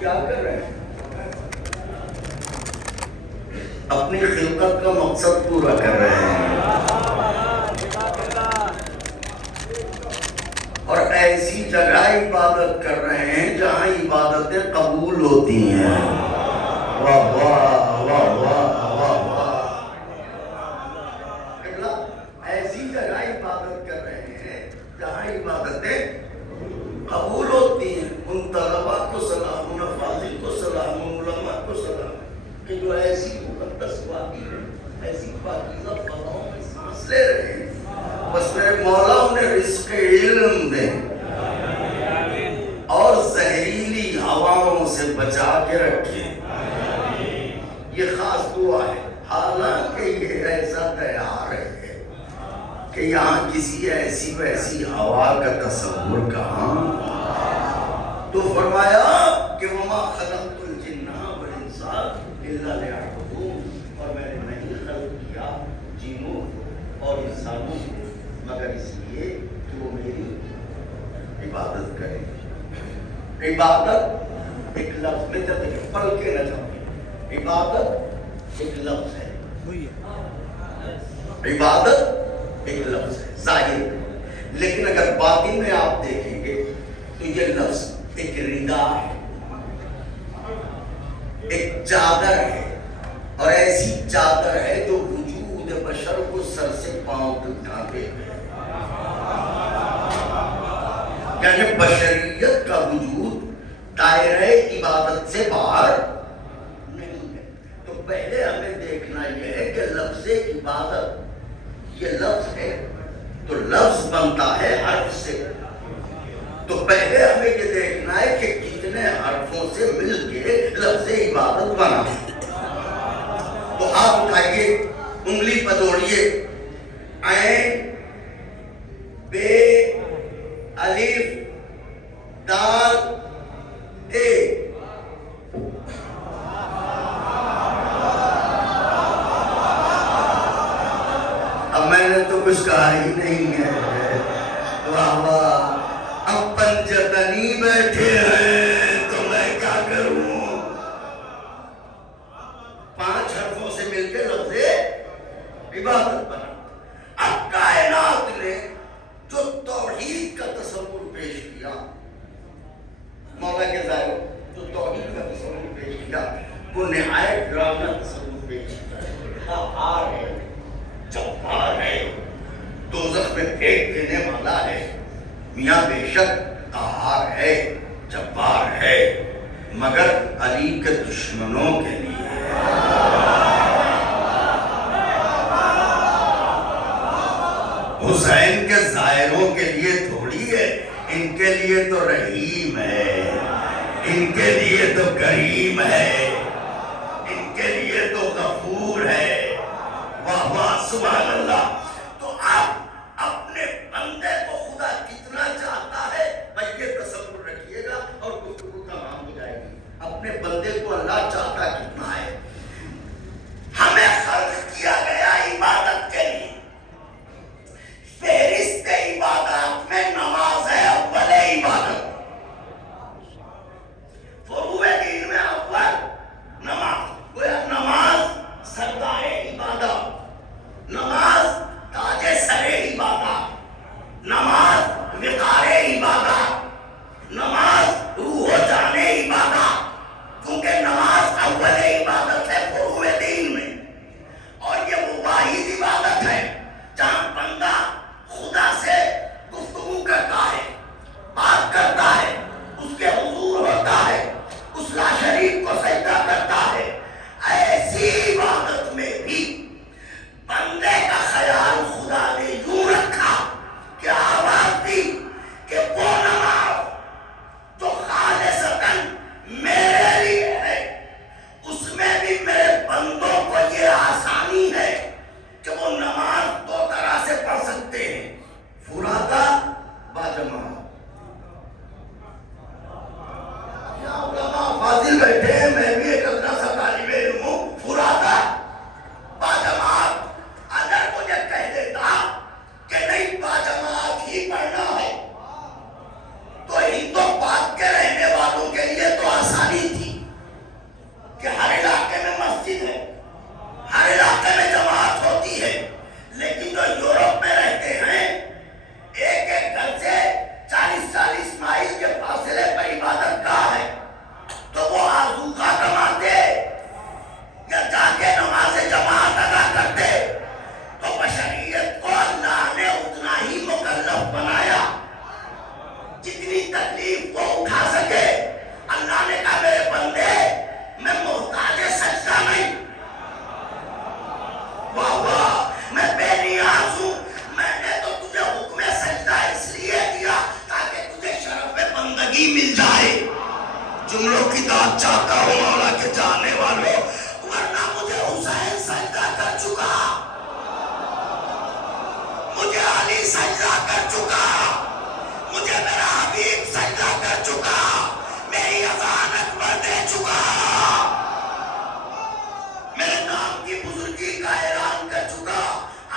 کیا کر رہے ہیں؟ اپنی خلقت کا مقصد پورا کر رہے ہیں، اور ایسی جگہ عبادت کر رہے ہیں جہاں عبادتیں قبول ہوتی ہیں۔ واہ واہ واہ واہ واہ واہ، ایسی جگہ عبادت کر رہے ہیں جہاں عبادتیں قبول ہوتی ہیں۔ ان طلباء کو سلام، ان فاضل کو سلام، ان علماء کو سلام کہ جو ایسی مقدس وادی ہے، ایسی پاکیزہ فضاؤں میں سانس لے رہے ہیں۔ بس میرے مولا انہیں رزق علم دیں اور زہریلی ہواؤں سے بچا کے رکھیں، یہ خاص دعا ہے۔ حالانکہ یہ ایسا تیار ہے کہ یہاں کسی ایسی ویسی ہوا کا تصور کہاں۔ تو فرمایا کہ وما خلقت الجن والانس الا لیعبدون، اور میں نے نہیں خلق کیا جنوں اور انسانوں کو مگر اس لیے کہ وہ میری عبادت کریں۔ عبادت ایک لفظ میں پل کے نہ جاؤ، عبادت ایک لفظ ہے، عبادت ایک لفظ ہے ظاہر، لیکن اگر باطن میں آپ دیکھیں گے تو یہ لفظ ایک ردا ہے، ایک چادر ہے، اور ایسی چادر ہے جو وجود بشر کو سر سے پاؤں تک ڈھانپے ہوئے، یعنی بشریت کا وجود دائرہ عبادت سے باہر نہیں ہے۔ تو پہلے ہمیں دیکھنا یہ ہے کہ لفظ عبادت یہ لفظ ہے، تو لفظ بنتا ہے حرف سے، تو پہلے ہمیں یہ دیکھنا ہے کہ کتنے حرفوں سے مل کے لفظ عبادت بنا۔ تو آپ اٹھائیے، انگلی پہ دوڑیے، عین بے الف دال اے، اب میں نے تو کچھ کہا ہی نہیں ہے، واہ واہ، اب پنجتنی بیٹھے ہیں تو میں کیا کروں؟ 5 حرفوں سے مل کے لفظ عبادت بنا۔ اب کائنات نے جو توحید کا تصور پیش کیا، مولا کے ظاہر جو توحید کا تصور پیش کیا وہ نہایت ڈرامہ تصور پیش کیا۔ قہار ہے، جبار ہے، دوزخ میں پھینک دینے والا ہے۔ میاں بے شک قہار ہے، جبار ہے، مگر علی کے دشمنوں کے لیے حسین کے زائروں کے لیے تھوڑی ہے، ان کے لیے تو رحیم ہے، ان کے لیے تو کریم ہے، ان کے لیے تو غفور ہے۔ واہ واہ سبحان اللہ۔ تو آپ اپنے بندے کو خدا کتنا چاہتا ہے بھائی یہ تصور رکھیے گا اور گفتگو تمام ہو جائے گی۔ اپنے بندے کو اللہ چاہتا کتنا ہے؟ ہمیں خلق کیا گیا عبادت کے لیے، فہرست عبادات میں نماز ہے اول عبادت، فروع دین میں اول نماز، گویا نماز سردار عبادت، نماز مل جائے. جملوں کی داد چاہتا ہوں مولا کے جانے والوں، ورنہ مجھے حسین سجدہ کر چکا، مجھے علی سجدہ کر چکا، مجھے میرا حبیب سجدہ کر چکا، میری اذان اکبر دے چکا، میرے نام کی بزرگی کا اعلان کر چکا،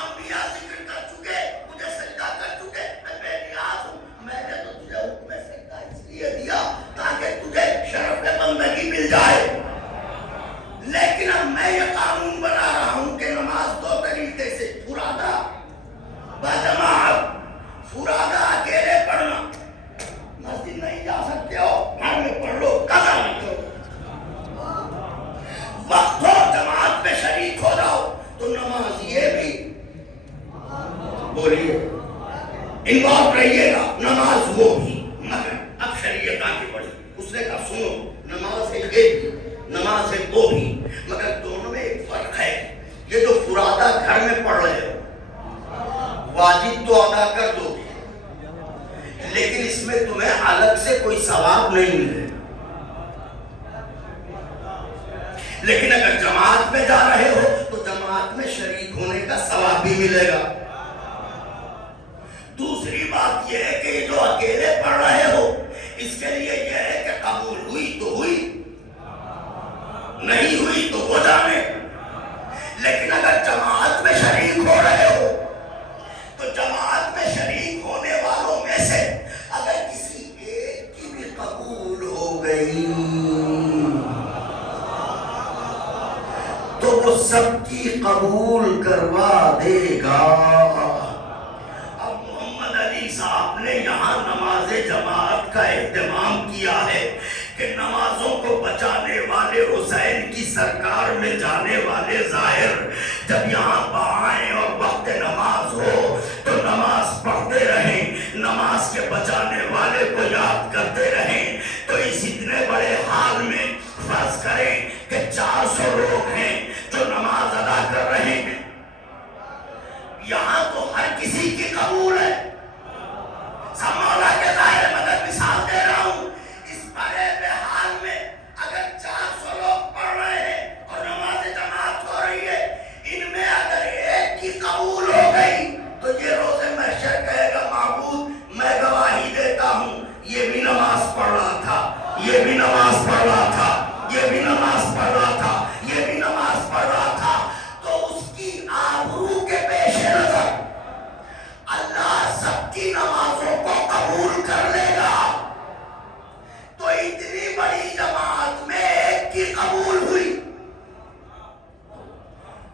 انبیاء ذکر کر چکے، مجھے سجدہ کر چکے. میں بے نیاز ہوں. میں نے تو تجھے حکم سجدہ اس لیے دیا تاکہ تجھے شرف بندگی مل جائے. لیکن اب میں یہ قانون بنا رہا ہوں کہ نماز دو طریقے سے، فرادہ بجماعت. فرادہ اکیلے پڑھنا، مسجد نہیں جا سکتے ہو گھر میں پڑھ لو، قضا نہیں کرو. وقت ہو جماعت میں شریک ہو جاؤ تو نماز یہ بھی بولیے انوالو رہیے گا، نماز وہ بھی. مگر اب شریعت آگے بڑھی، اس نے کہا سنو نماز ہے یہ بھی، نماز ہے وہ بھی، مگر دونوں میں ایک فرق ہے. یہ جو فرادہ گھر میں پڑھ رہے ہو واجب تو ادا کر دو گے، لیکن اس میں تمہیں الگ سے کوئی ثواب نہیں ملے. لیکن اگر جماعت میں جا رہے ہو تو جماعت میں شریک ہونے کا ثواب بھی ملے گا. دوسری بات یہ ہے کہ جو اکیلے پڑھ رہے ہو اس کے لیے یہ ہے کہ قبول ہوئی تو ہوئی، نہیں ہوئی تو وہ جانے. لیکن اگر جماعت میں شریک ہو رہے ہو تو جماعت میں شریک ہونے والوں میں سے اگر کسی ایک کی بھی قبول ہو گئی تو وہ سب کی قبول کروا دے گا. اب محمد علی صاحب نے یہاں نماز جماعت کا اہتمام کیا ہے کہ نمازوں کو بچانے والے حسین کی سرکار میں جانے والے ظاہر جب یہاں پائیں اور وقت نماز ہو تو نماز پڑھتے رہیں، نماز کے بچانے والے کو یاد کرتے رہیں. تو اس اتنے بڑے حال میں فرض کریں کہ 400 لوگ ہیں جو نماز ادا کر رہے ہیں، یہاں تو ہر کسی کی قبول ہے. سب مولا کے ظاہر مدد مثال دے رہا ہوں. اس بڑے بحال میں اگر 400 لوگ پڑھ رہے ہیں اور نماز جماعت ہو رہی ہے، ان میں اگر ایک کی قبول ہو گئی تو یہ روز محشر کہے گا معبود میں گواہی دیتا ہوں یہ بھی نماز پڑھ رہا تھا، یہ بھی نماز پڑھ رہا تھا، یہ بھی نماز پڑھ رہا تھا، یہ بھی نماز پڑھ رہا تھا. تو اس کی آبرو کے پیش نظر اللہ سب کی نمازوں کو قبول کر لے گا. تو اتنی بڑی جماعت میں ایک کی قبول ہوئی،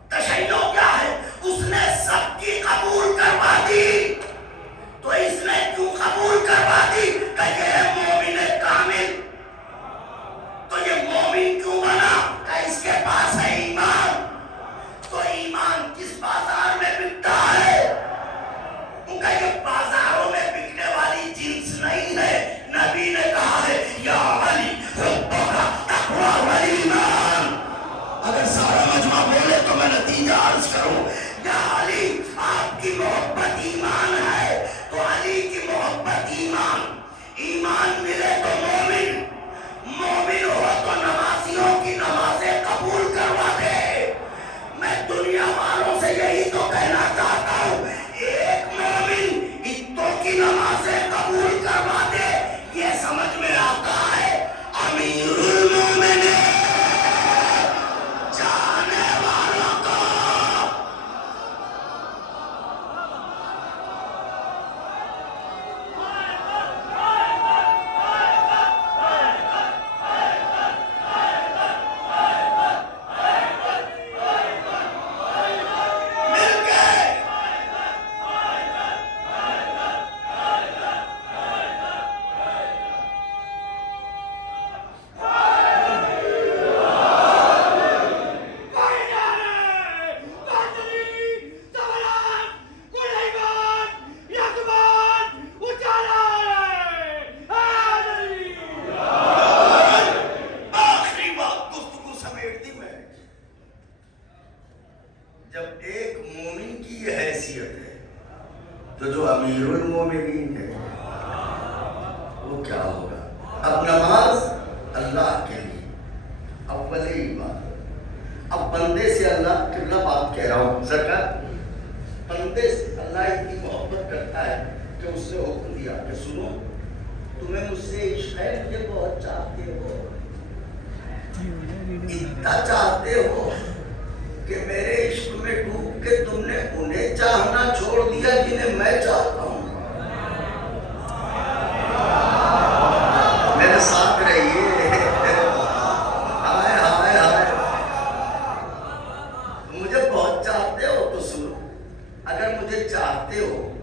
تشیع کیا ہے؟ اس نے سب کی قبول کروا دی. تو اس نے کیوں قبول کروا دی؟ کہ یہ مومن کامل. تو یہ مومن کیوں بنا؟ کہ اس کے پاس ہے ایمان. تو ایمان کس بازار میں بکتا ہے؟ ان کا یہ بازاروں میں بکنے والی جنس نہیں ہے. نبی نے کہا ہے یا علی حبک تقوی والایمان. اگر سارا مجمع بولے تو میں نتیجہ عرض کروں، یا علی آپ کی محبت ایمان ہے. تو علی کی محبت ایمان، ایمان ملے تو مومن، مومن ہو تو نمازیوں کی نمازیں قبول کروا دے. میں دنیا والوں سے یہی تو کہنا چاہتا ہوں، ایک مومن اتوں کی نمازیں قبول کروا دے. یہ سمجھ میں آتا ہے امیر المومنین جانے والوں کو. تو جو امیر المومنین ہے وہ کیا ہوگا؟ اب نماز اللہ کے لیے اول عبادت. اب بندے سے اللہ قبلہ بات کہہ رہا ہوں سرکار، بندے سے اللہ اتنی محبت کرتا ہے کہ اس نے حکم دیا کہ سنو تمہیں مجھ سے عشق ہے، مجھے بہت چاہتے ہو، اتنا چاہتے ہو کہ میرے عشق میں ڈوب کے تم نے انہیں چاہنا چھوڑ دیا جنہیں میں چاہتا ہوں. میرے ساتھ رہیے. ہائے ہائے ہائے، مجھے بہت چاہتے ہو تو سنو، اگر مجھے چاہتے ہو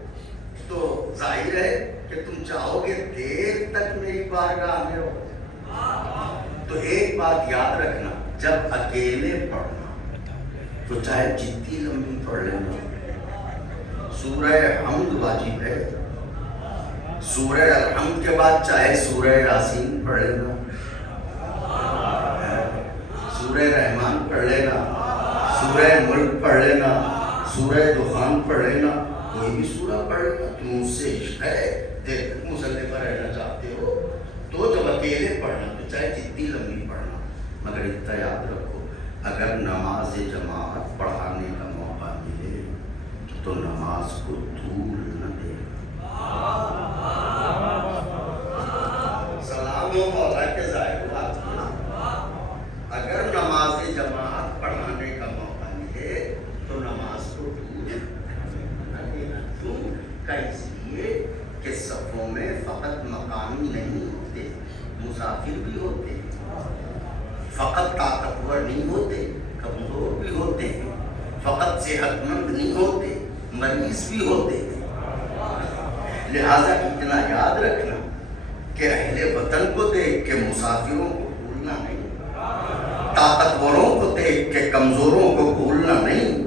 تو ظاہر ہے کہ تم چاہو گے دیر تک میری بارگاہ میں رہو. تو ایک بات یاد رکھنا، جب اکیلے پڑھنا تو چاہے جتنی لمبی پڑھ لینا. سورہ حمد واجب ہے، سورہ الحمد کے بعد چاہے سورہ یاسین پڑھ لینا، سورہ رحمان پڑھ لینا، سورہ ملک پڑھ لینا، سورہ دخان پڑھ لینا، کوئی بھی سورہ پڑھ لینا. تم اس سے عشق ہے، دیر تک مصلی پر رہنا چاہتے ہو تو جب اکیلے پڑھنا تو چاہے جتنی لمبی پڑھنا، مگر اتنا یاد رکھو اگر نماز جماعت پڑھانے کا موقع ملے تو نماز کو طول نہ دے. سلام و مولا کے ظاہر بات کیا، اگر نماز جماعت پڑھانے کا موقع ملے تو نماز کو طول نہ دینا. کیوں؟ اس لیے کہ صفوں میں فقط مقامی نہیں ہوتے، مسافر بھی ہوتے ہیں، فقط طاقتور نہیں ہوتے، کمزور بھی ہوتے ہیں، فقط صحت مند نہیں ہوتے، مریض بھی ہوتے ہیں. لہذا اتنا یاد رکھنا کہ اہل وطن کو دیکھ کے مسافروں کو بھولنا نہیں، طاقتوروں کو دیکھ کے کمزوروں کو بھولنا نہیں،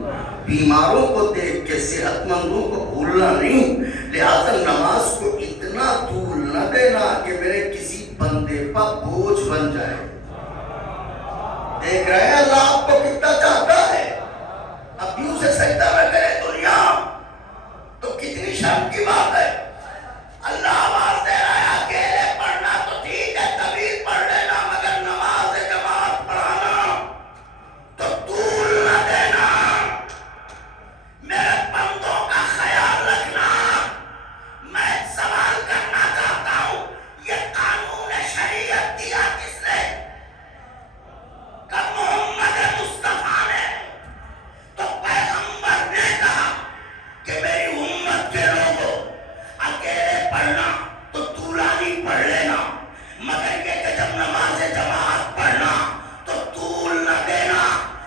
بیماروں کو دیکھ کے صحت مندوں کو بھولنا نہیں. لہذا نماز کو اتنا طول نہ دینا کہ میرے کسی بندے پر بوجھ بن جائے. دیکھ رہے ہیں اللہ آپ کو کتنا چاہتا ہے، اب بھی اسے سجدہ میں کرے دنیا تو کتنی شرم کی بات ہے. اللہ آواز دے رہا ہے اکیلے پڑھنا تو ٹھیک ہے، طویل پڑھ لینا، مگر نماز جماعت پڑھانا تو طول نہ دینا. میرے بندوں کا خیال رکھنا. میں ایک سوال کرنا چاہتا ہوں، یہ قانون شریعت دیا کس نے؟ کب محمد مصطفیٰ نے؟ تو پیغمبر نے کہا کہ میری امت کے لوگوں اکیلے پڑھنا تو طولانی پڑھ لینا، مگر یہ کہ جب نماز جماعت پڑھنا تو طول نہ دینا.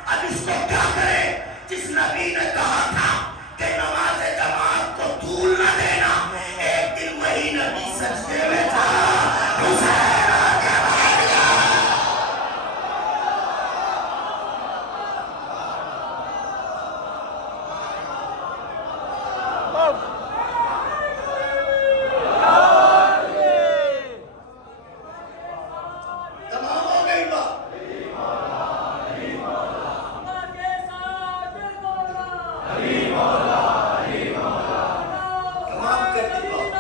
اب اس کو کیا کرے؟ جس نبی نے کہا تھا کہ نماز جماعت کو طول نہ دینا، ایک دن وہی نبی سجدے میں تھا، حسین آگے بڑھ گیا. تمام ہو گئی بات. تمام کر دی بات.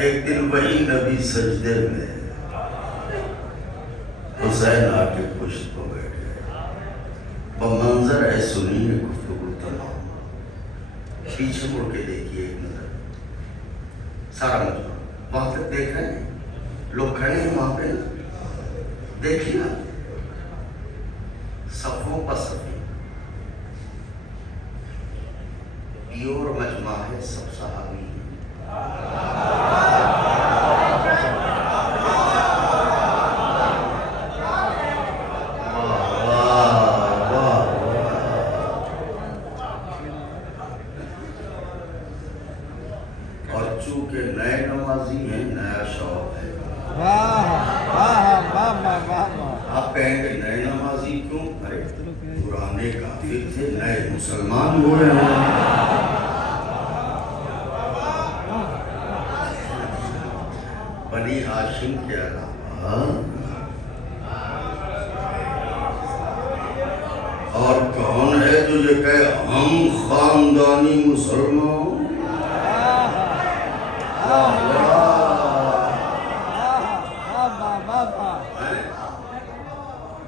ایک دن وہی نبی سجدے میں، حسین آ کے پشت کو بیٹھ گئے. بمنظر ہے سنیے گفتگو تمام، پیچھے مڑ کے دیکھیے ایک نظر، سارا مجمع وہاں تک دیکھ رہے ہیں، لوگ کھڑے ہیں وہاں پہ، دیکھیے نا صفوں پر صفیں، پیور مجمع ہے، سب صحابی ہیں. کیوں؟ ارے پرانے کافر تھے، نئے مسلمان ہوئے ہیں۔ بنی ہاشم کے علاوہ اور کون ہے جو یہ کہے ہم خاندانی مسلمان؟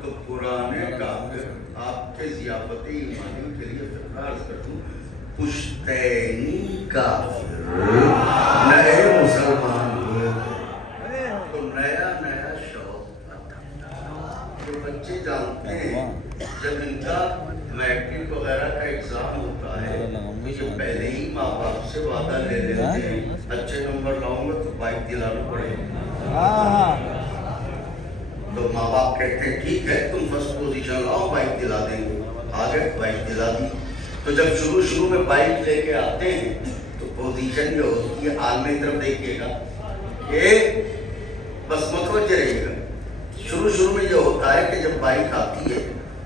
تو پرانے کافر آپ کے ضیافت ایمانی کے لیے عرض کر دوں، پشتینی کافر نئے مسلمان ہوئے تھے، تو نیا نیا شوق تھا۔ تو بچے جانتے ہیں جب ان کا میٹرک وغیرہ کا ایگزام ہوتا ہے تو پہلے ہی ماں باپ سے وعدہ لے لیتے ہیں اچھے نمبر لاؤں گا تو بائک دلانا پڑے گا۔ تو ماں باپ کہتے ہیں ٹھیک ہے تم فرسٹ پوزیشن لاؤ بائک دلا دیں گے، آگے بائک دلا دی۔ تو جب شروع میں بائک لے کے آتے ہیں تو پوزیشن یہ ہوتی ہے، عالمی طرف دیکھیے گا کہ بس متوجہ رہیے گا، شروع میں یہ ہوتا ہے کہ جب بائک آتی ہے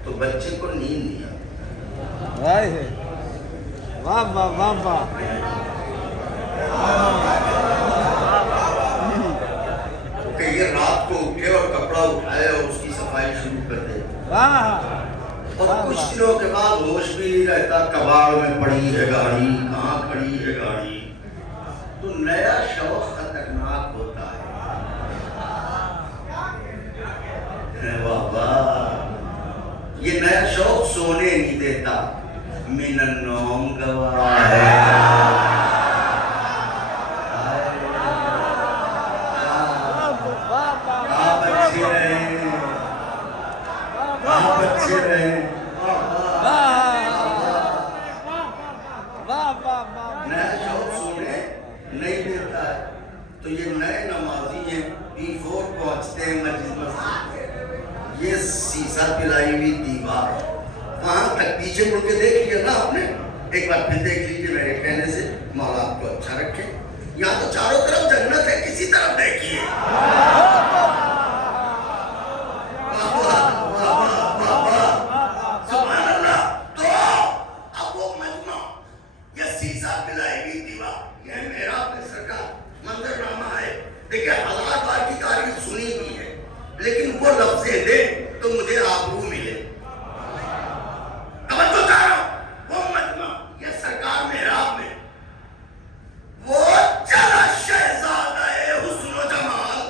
تو بچے کو نیند نہیں آتی۔ واہ واہ واہ واہ، کہ یہ رات کو اٹھے اور کپڑا اٹھائے اور اس کی صفائی شروع کر دے، اور کچھ دنوں کے بعد ہوش بھی نہیں رہتا، کباڑ میں پڑی ہے گاڑی، کہاں کھڑی ہے گاڑی۔ تو نیا شوق خطرناک ہوتا ہے۔ واہ واہ، یہ نیا شوق سونے نہیں دیتا، من النوم گواہ ہے۔ آپ اچھے رہیں، آپ اچھے رہیں۔ نیا شوق سونے نہیں دیتا ہے۔ تو یہ نئے نمازی ہیں، بیفور پہنچتے ہیں مسجد یہ سیسا پلائی ہوئی دیوار، وہاں تک پیچھے مڑ کے دیکھ لیا نا آپ نے، ایک بار پھر دیکھ لیجیے میرے کہنے سے، مولا آپ کو اچھا رکھے۔ یہاں تو چاروں طرف جنت ہے، کسی طرف دیکھیے۔ سبحان اللہ۔ تو اب وہ مجمع، یہ سیسا پلائی ہوئی دیوار، یہ میرا اپنے سرکار منظرنامہ ہے۔ دیکھیں 1000 بار کی تعریف سنی ہوئی ہے، لیکن وہ لفظیں دے تو مجھے آبرو ملے۔ توجہ چاہ رہا ہوں، وہ مجمع، یہ سرکار محراب میں، وہ چلا شہزادہ حسن و جمال،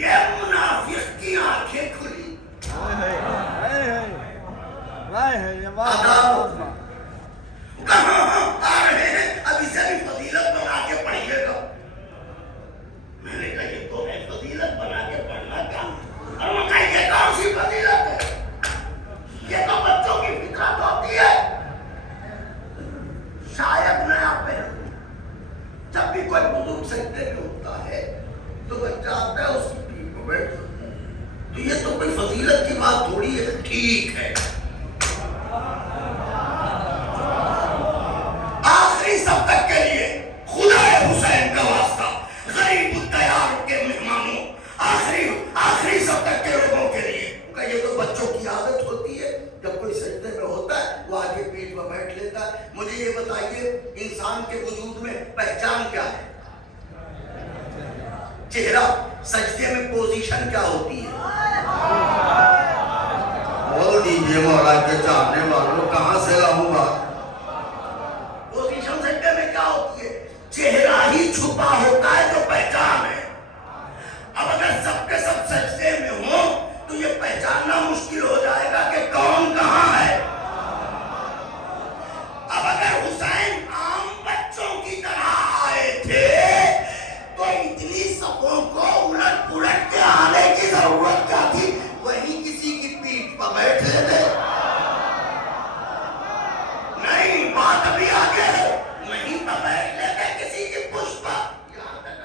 یہ منافق کی آنکھیں کھلی، کہاں آ رہے ہیں، اب اسے بھی فضیلت بنا کے پڑھیے گا۔ میں نے کہا یہ تو ہے فضیلت بنا کے پڑھنا کا، اور وہ کہا یہ کون سی فضیلت ہے، یہ تو بچوں کی فطرت ہوتی ہے۔ شاید نیا پہلو، جب بھی کوئی بزرگ سجدے میں ہوتا ہے تو بچہ آتا ہے اس کی پیٹھ پہ بیٹھتا ہے، تو یہ تو کوئی فضیلت کی بات تھوڑی ہے، ٹھیک ہے۔ آخری سبق کے لیے خدا حسین کا واسطہ، غریب الدیار کے مہمانوں، آخری سبق کے لوگوں کے لیے، کہ یہ تو بچوں کی عادت ہوتی ہے، جب کوئی سجدے میں ہوتا ہے وہ آگے پیٹھ پر بیٹھ لیتا ہے۔ مجھے یہ بتائیے انسان کے وجود میں پہچان کیا ہے؟ چہرہ، سجدے میں پوزیشن کیا ہوتی ہے؟ بول دیجئے مولا کے چاہنے والوں، کہاں سے لاؤں گا؟ پوزیشن سجدے میں کیا ہوتی ہے؟ چہرہ ہی چھپا ہوتا ہے تو پہچان ہے۔ اب اگر سب کے سب سجدے میں ہوں تو یہ پہچاننا مشکل ہو جائے گا کہ کون کہاں ہے۔ اب اگر حسین عام بچوں کی طرح آئے تھے تو اتنی صفوں کو الٹ پلٹ کے آنے کی ضرورت کیا تھی؟ وہیں کسی کی پیٹھ پر بیٹھے تھے۔ نہیں، بات ابھی آگے ہے، وہیں پر بیٹھ لیتے کسی کی پشت پر، یہاں تک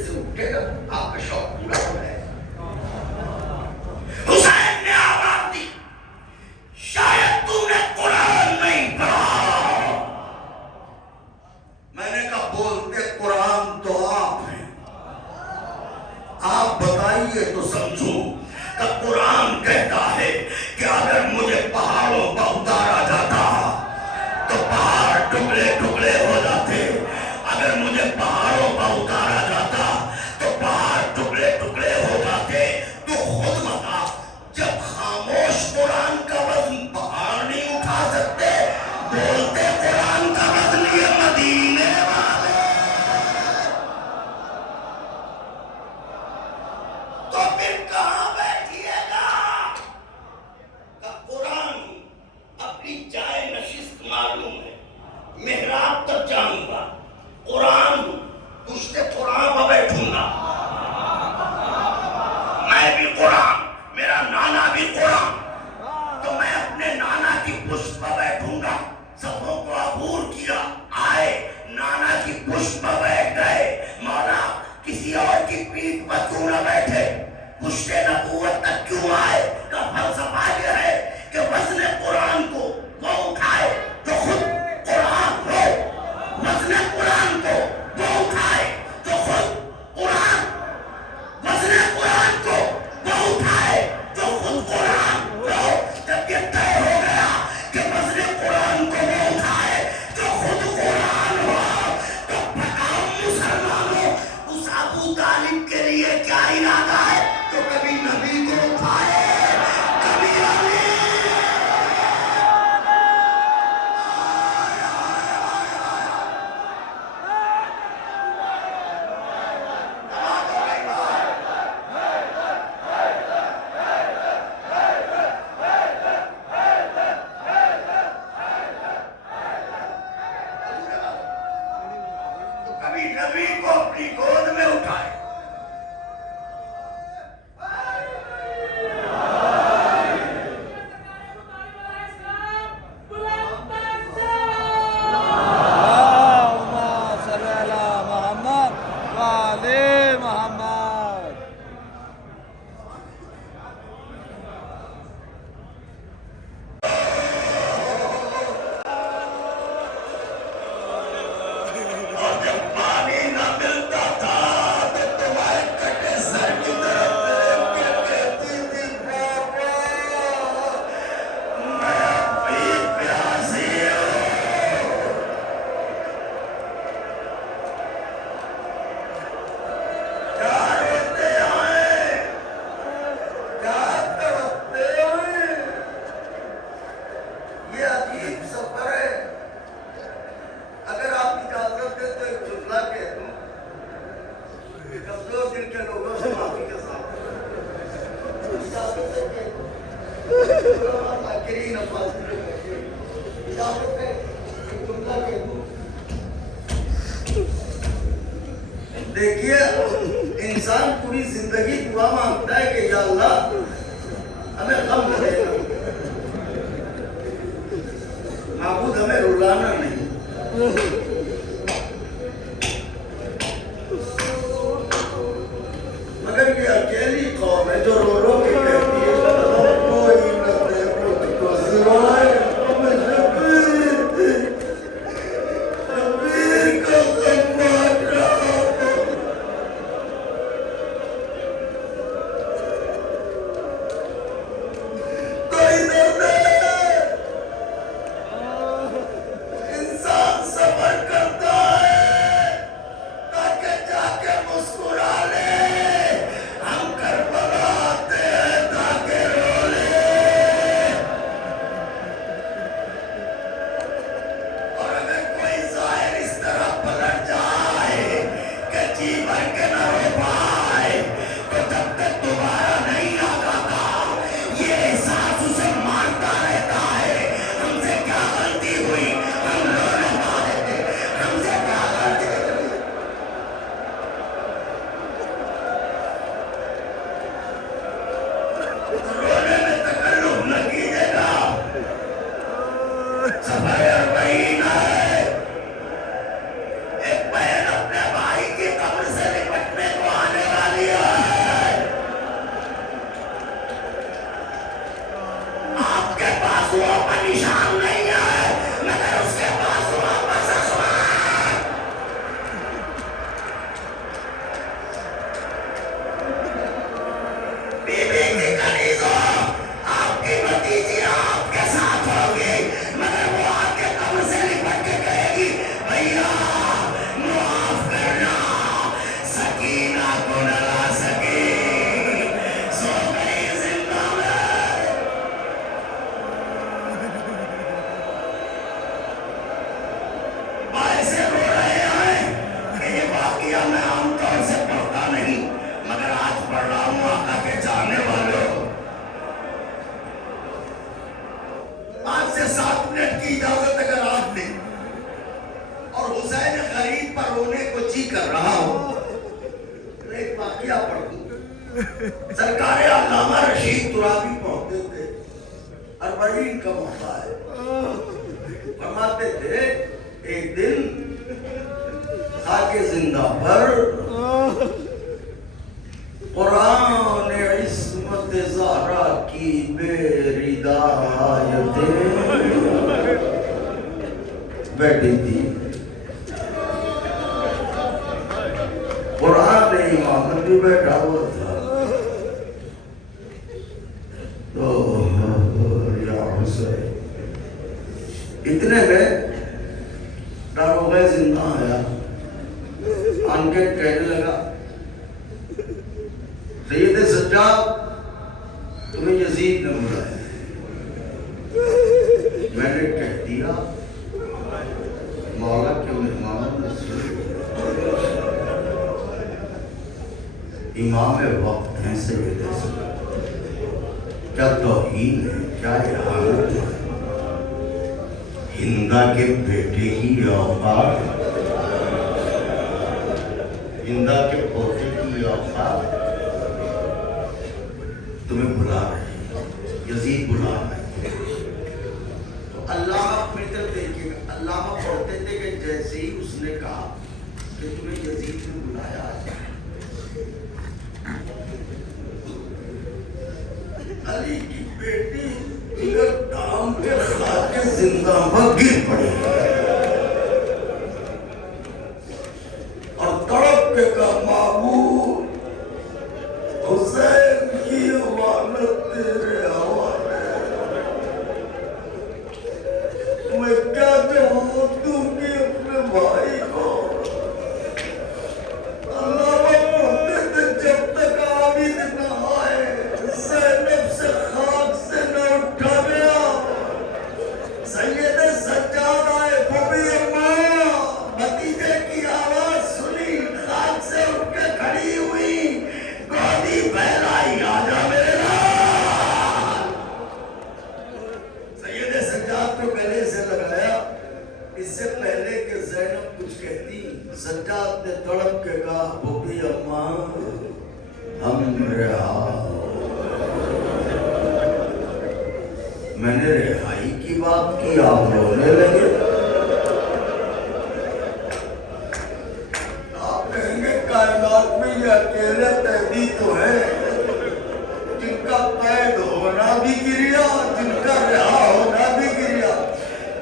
سجدے سے اٹھے نا آپ کا شوق پورا ہو رہا ہے. حسین نے آواز دی شاید تو نے قرآن نہیں پڑھا. میں نے کہا بولتے قرآن تو آپ ہیں, آپ بتائیے تو سمجھوں. کہ قرآن کہتا ہے کہ اگر مجھے پہاڑوں پر اتارا جاتا تو پہاڑ ٹکڑے ٹکڑے ہو جاتے, اگر مجھے پہاڑوں پر اتارا جاتا تو پہاڑ ٹکڑے ٹکڑے ہو جاتے. تو خود بتا, جب خاموش قرآن کا وزن پہاڑ نہیں اٹھا سکتے, بولتے قرآن کا وزن یہ مدینے والے, تو پھر کہاں بیٹھیے گا؟ کہ قرآن اپنی جائے نشست معلوم ہے, محراب تک جاؤں گا, قرآن پشتے قرآن پر بیٹھوں گا. میں بھی قرآن, میرا نانا بھی قرآن, تو میں اپنے نانا کی پشت پر بیٹھوں گا. سبوں کو عبور کیا, آئے نانا کی پشت پر بیٹھ گئے. مولا کسی اور کی پیٹھ پر کیوں نہ بیٹھے, پشت نبوت تک کیوں آئے؟ کا فلسفہ یہ ہے کہ وزن قرآن کو وہ اٹھائے جو خود قرآن ہو, وزن قرآن کو وہ اٹھائے جو خود قرآن, وزن قرآن کو وہ اٹھائے جو خود قرآن ہو. جب یہ طے ہو گیا کہ وزن قرآن کو وہ اٹھائے جو خود قرآن ہو, تو بتاؤ مسلمانوں اس ابو طالب کے لیے کیا ارادہ ہے؟ تو کبھی نبی کو اٹھائے, کبھی علی. کبھی نبی کو اپنی گود میں اٹھائے. اللهم صل على محمد وعلى محمد. اور جب پانی نہ ملتا تھا تو تمہارے کٹے سر کی طرف دیکھ کے کہتی تھی پاپا میں بھی پیاسی ہوں. کیا روتے آئے, کیا تڑپتے آئے. یہ عجیب سفر ہے. اگر آپ اجازت دیں تو ایک جملہ کہہ دوں, کمزور دل کے لوگوں سے معافی کے ساتھ اجازت ہے کہہ دوں, آخری نفاذ اجازت ہے ایک جملہ کہہ دوں. دیکھیے انسان پوری زندگی دعا مانگتا ہے کہ یا اللہ ہمیں غم نہ دینا, معبود ہمیں رلانا نہیں. مگر یہ اکیلی قوم ہے جو رو رو کے کہتی ہے کوئی نہ دے مجھ کو سوائے ہمیں شبیر, شبیر کا غم بانٹ رہا ہوں. تو ادھر دے, انسان صبر کرتا ہے تاکہ جا کے مسکرا لے. ہم کربلا آتے کیا پڑھ دوں؟ سرکار علامہ رشید ترابی پڑھتے تھے، اربعین کا موقع ہے، فرماتے تھے ایک دن خاک زندہ پر قرآن عصمت زہرا کی بے ردایتیں بیٹھی تھی، قرآن امامت بھی بیٹھا ہوا تھا، تو یا حسین اتنے میں داروغہ زندہ آیا، آن کے کہنے لگا سید سجاد تمہیں یزید نے بلایا، میں نے کہہ دیا مولا کے مہمانوں نے سن، امام وقت ہیں سید سجاد، کیا توہین ہے، کیا احانت ہے، ہندا کے بیٹے کی اوقات، ہندا کے پوتے کی اوقات تمہیں بلا رہے ہیں، یزید بلا رہے ہیں۔ تو علامہ اپنی طرف دیکھیے گا، علامہ پڑھتے تھے کہ جیسے ہی اس نے کہا کہ تمہیں یزید نے بلایا ہے، علی کی بیٹی جگر دام کے خاک زندہ میں گر پڑی اور تڑپ کے کہا معبود حسین کی امانت تیرے حوالے، میں کیا جواب دوں گی اپنے بھائی کو؟ علامہ پڑھتے تھے جب تک عابد نہ آئے زینب سے خاک سے نہ اٹھا گیا، سید سجاد آئے، بھوبی اماں بھتیجے کی آواز سنی، خاک سے اٹھ کے کھڑی ہوئی، گودی پھیلائی، آجا میرے لال، سید سجاد کو گلے سے لگایا۔ اس سے پہلے کہ زینب کچھ کہتی، سجاد نے تڑپ کے کہا بھوبی اماں ہم رہا، میں نے رہائی کی بات کی، آپ رونے لگے، آپ کہیں گے کائنات میں یہ اکیلے قیدی تو ہے جن کا قید ہونا بھی گریا، جن کا رہا ہونا بھی گریا۔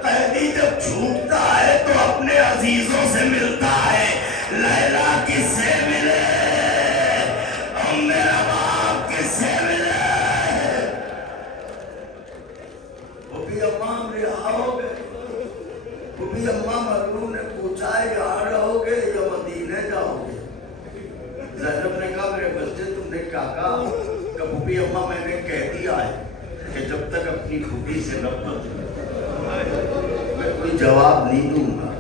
قیدی جب چھوٹتا ہے تو اپنے عزیزوں سے ملتا ہے، لیلا کس سے ملے، میرا باپ کس سے ملے، بھوبی اماں رہا ہو گئے، بھوبی اماں مغرور نے پوچھا یہاں رہو گے یا مدینے جاؤ گے؟ زینب نے کہا میرے بچے تم نے کیا کہا؟ کہ بھوبی اماں میں نے کہہ دیا ہے کہ جب تک اپنی بھوبی سے نہ پوچھو میں کوئی جواب نہیں دوں گا۔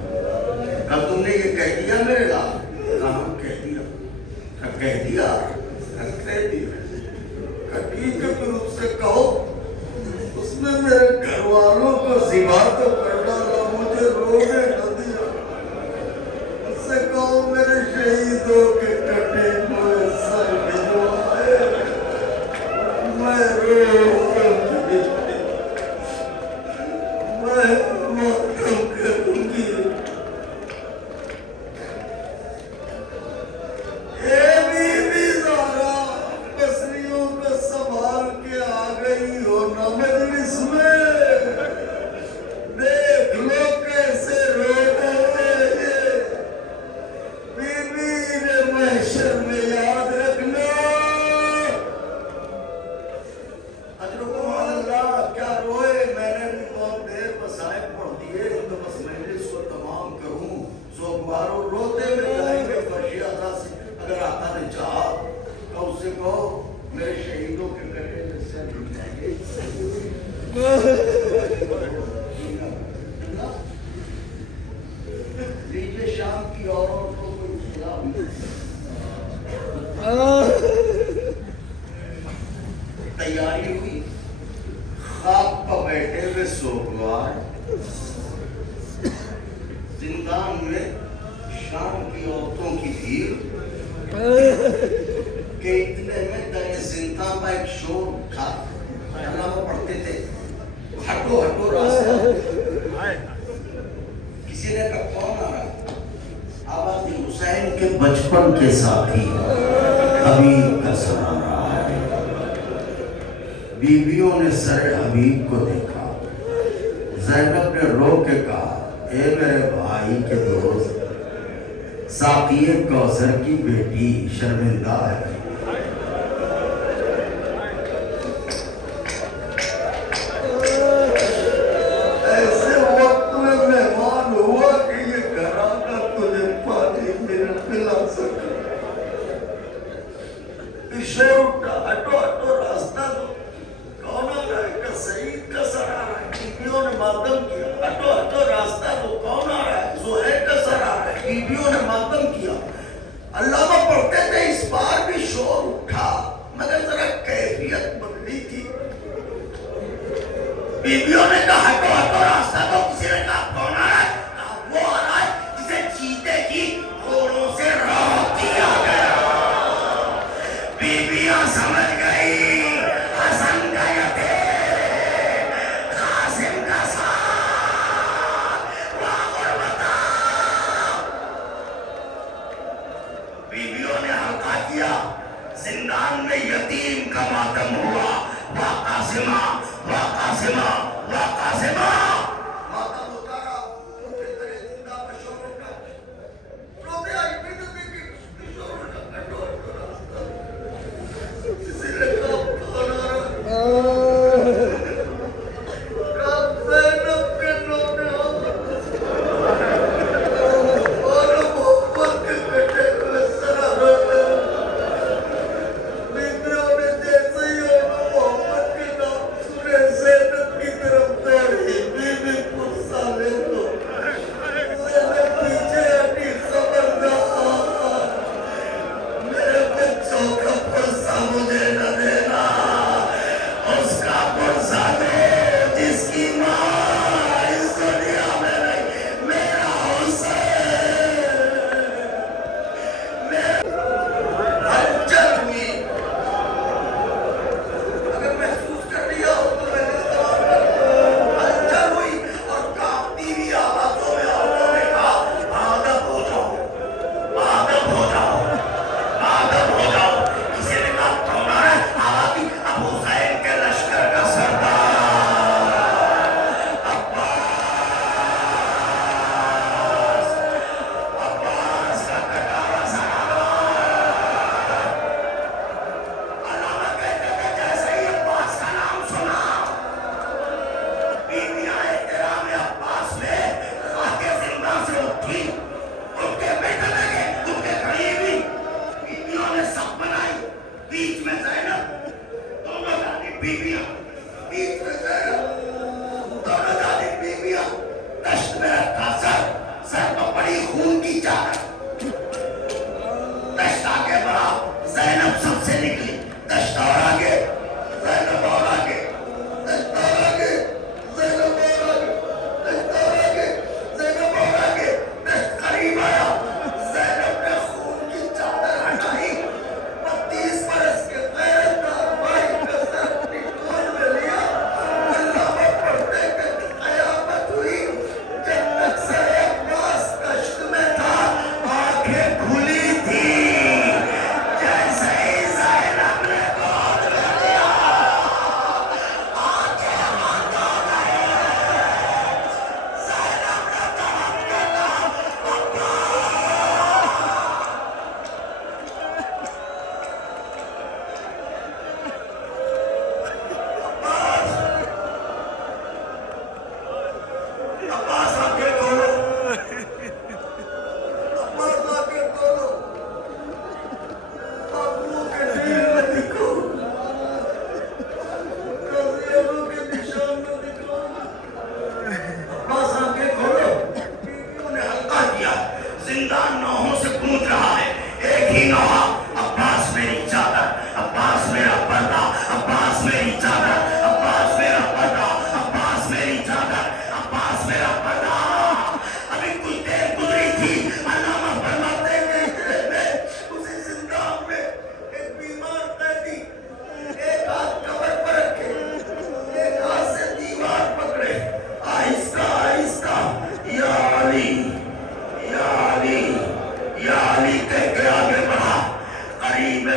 کہا تم نے یہ کہہ دیا میرے لال؟ کہا کہہ دیا، کہہ دیا، کہہ دیا، ٹھیک ہے پھر اس سے کہو اس نے میرے گھر والوں کو ذبح تو کر ڈالا، مجھے رونے نہ دیا، اس سے کہو میرے شہیدوں کے کٹے ہوئے سر بھجوائے، میں رو میں ماتم کروں گی۔ اے بی بی زہرا بصریوں کو سنبھال کے آ گئی ہو نا مجلس میں، دیکھ لو کیسے رو رہے ہیں، بی بی نے محشر میں یاد رکھ لو۔ اجرکم اللہ، کیا روئے، میں نے بھی بہت دیر مسائل پڑھ دیے تو بس میں نے اس کو تمام کروں، سوگواروں روتے میں جائیں گے فرشی عطا سے، اگر آقا نے چاہا تو اس سے کہو میرے شہیدوں کے کٹے میں سے لٹ جائیں گے۔ لیجیے شام کی عورتوں کو کوئی اسلام تیاری ہوئی، خواب پر بیٹھے ہوئے سوگوار زندان میں شام کی عورتوں کی بھیڑ، کہ اتنے میں در زندہ میں ایک شور اٹھا. کلمہ پڑھتے تھے, ہٹو ہٹو راستہ. کسی نے کہا کون آ رہا ہے؟ آواز حسین کے بچپن کے ساتھی حبیب کا سر آ رہا ہے. بیویوں نے سر حبیب کو دیکھا. زینب نے رو کے کہا اے میرے بھائی کے دوست, ساقی کوثر کی بیٹی شرمندہ ہے. ایسے وقت میں مہمان ہوا کہ یہ گھرانہ تجھے پانی میرے پلا سکے. شور اٹھا, ہٹو ہٹو راستہ دو. کون آ رہا ہے؟ کہ سعید کا سر آ رہا ہے. بیویوں نے ماتم کیا. ہٹو ہٹو راستہ دو. کون آ رہا ہے؟ زہیر کا سر آ رہا ہے. بیویوں نے ماتم کیا. علامہ پڑھتے تھے اس بار بھی شور اٹھا مگر ذرا کیفیت بدلی تھی. بیویوں نے کہا ہٹو ہٹو راستہ دو. کسی نے کہا کون آ رہا ہے؟ کہا وہ آ رہا ہے جسے چیتے کی گھوڑوں سے روک دیا گیا. بیویاں سمجھ گئی حسن کا یتیم, قاسم کا ساتھ, غربتا. بیویوں نے حلقہ کیا. زندان میں یتیم کا ماتم ہوا. وا قاسمہ وا قاسمہ وا قاسمہ. ماتم ہوتا رہا. تیرے زندہ میں شور اٹھا. روتے آئی بھی تو دیکھی شور اٹھا. ہٹو ہٹو راستہ. کسی نے کہا کون آ رہا ہے؟ کہا زینب کے رونے اور محبت کے کٹے ہوئے سر آ رہے ہیں. بیویوں نے جیسے ہی انہوں محبت کے نام سنے زینب کی طرف دوڑی. بیوی پرسا لے دو. زینب پیچھے ہٹی. خبردار میرے بچوں کا پرسا مجھے نہ دینا. اس کا پرسا دو جس کی ماں اس دنیا میں نہیں. میرا حسین ہلچل ہوئی. اگر محسوس کر لیا ہو تو میں نے استعمال کر لیا. ہلچل ہوئی اور کانپتی ہوئی آوازوں میں عورتوں نے کہا آدب ہو جاؤ, آدب ہو جاؤ, آدب ہو جاؤ. کسی نے کہا کون آ رہا ہے؟ آواز دی ابو حسین کے لشکر کا سردار عباس کا کٹارا سالار. علامہ کہتے تھے جیسے ہی عباس کا نام سنا بیویاں احترام عباس میں خاکے زندہ سے اٹھی. ان کے بیٹے لگے, ان کے قریبی. بیویوں نے سب بنائی. بیچ میں زینب, دونوں جانب بیویاں. بیچ میں زینب, دونوں جانب بیویاں. دشت میں رکھا سر, سر پر پڑی خون کی چادر. دشت آگے بڑھا. زینب سب سے نکلی. دشت اور آگے, زینب اور آگے, دشت اور آگے, زینب اور آگے, دشت اور آگے, زینب اور آگے. دشت قریب آیا. زینب نے خون کی چادر ہٹائی. 32 برس کے غیرتدار بھائی کا سر اپنی گود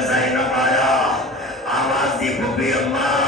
زینب آیا آواز دی پھوپھی اما